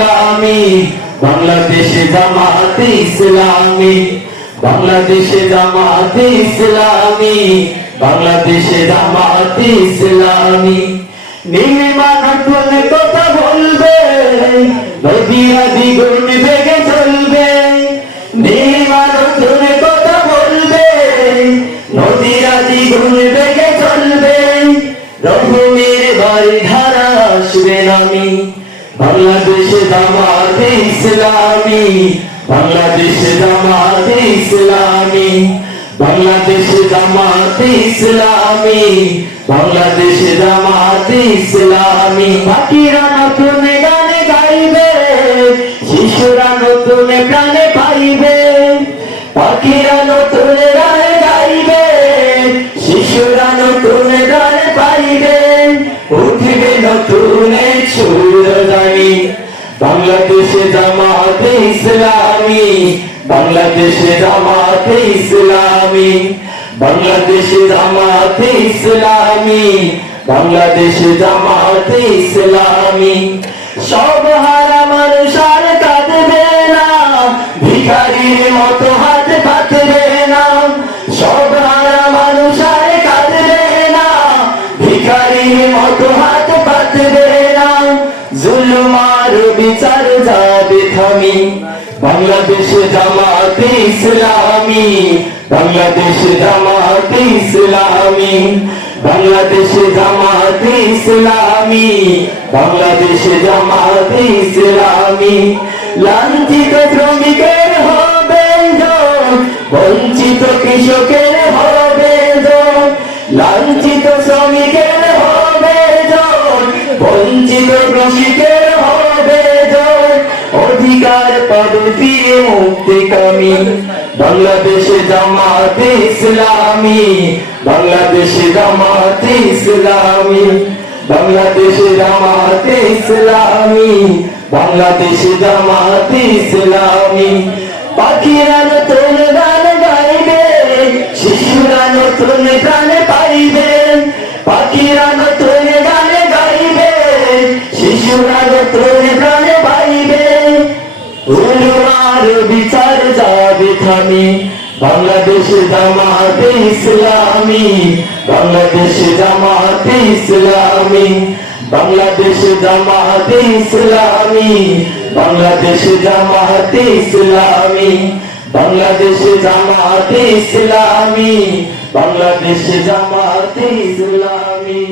ইসলামী, বাংলাদেশে জামাতে ইসলামী, বাংলাদেশে জামাতে ইসলামী, বাংলাদেশে জামাতে ইসলামী। নির্মাণ কথা বলবে, নদীরা দ্বিগুণ বেগে চলবে। নির্মাণ কথা বলবে, নদীরা দ্বিগুণ বেগে চলবে। রহমের বাড়ি ধারা আসবে নামি, বাংলাদেশে জামাতে ইসলামী, বাংলাদেশে জামাতে ইসলামী, বাংলাদেশে জামাতে ইসলামী, বাংলাদেশে জামাতে ইসলামী। পাখিরা নতুন গানে গাইবে, শিশুরা নতুন প্রাণে পাইবে। পাখিরা নতুন গানে গাইবে, শিশুরা নতুন গানে পাইবে। উঠবে নতুন সূর্যদানি, বাংলাদেশে জামাতে ইসলামী, বাংলাদেশে জামাতে ইসলামী, বাংলাদেশে জামাতে ইসলামী, বাংলাদেশে জামাতে ইসলামী। সব হারা মানুষ আর কাঁদবে না, ভিখারির মতো হাত পাতবে না। সব হারা মানুষ আর কাঁদবে না, ভিখারির মতো হাত পাতবে না। জুলুম আর বিচার যাবে থামি, বাংলাদেশে জামাতে ইসলামী, বাংলাদেশে জামাতে ইসলামী, বাংলাদেশে জামাতে ইসলামী, বাংলাদেশে জামাতে ইসলামী। লাঞ্ছিত শ্রমিকের হবে জয়, বঞ্চিত কৃষকের হবে জয়। লাঞ্ছিত শ্রমিকের হবে জয়, বঞ্চিত কৃষকের হবে জয়। অধিকার পাবে ফিরে মুক্তিকামী, বাংলাদেশে জামাতে ইসলামী, বাংলাদেশে জামাতে ইসলামী, বাংলাদেশে জামাতে ইসলামী, বাংলাদেশে জামাতে ইসলামী। পাখিরা নতুন গান গাইবে, শিশুরা নতুন প্রাণ পাইবে। পাখিরা নতুন গান গাইবে, শিশুরা নতুন প্রাণ পাইবে। বিচার যাবে থামি, বাংলাদেশে জামাতে ইসলামী, বাংলাদেশে জামাতে ইসলামী, বাংলাদেশে জামাতে ইসলামী, বাংলাদেশে জামাতে ইসলামী, বাংলাদেশে জামাতে ইসলামী, বাংলাদেশে জামাতে ইসলামী।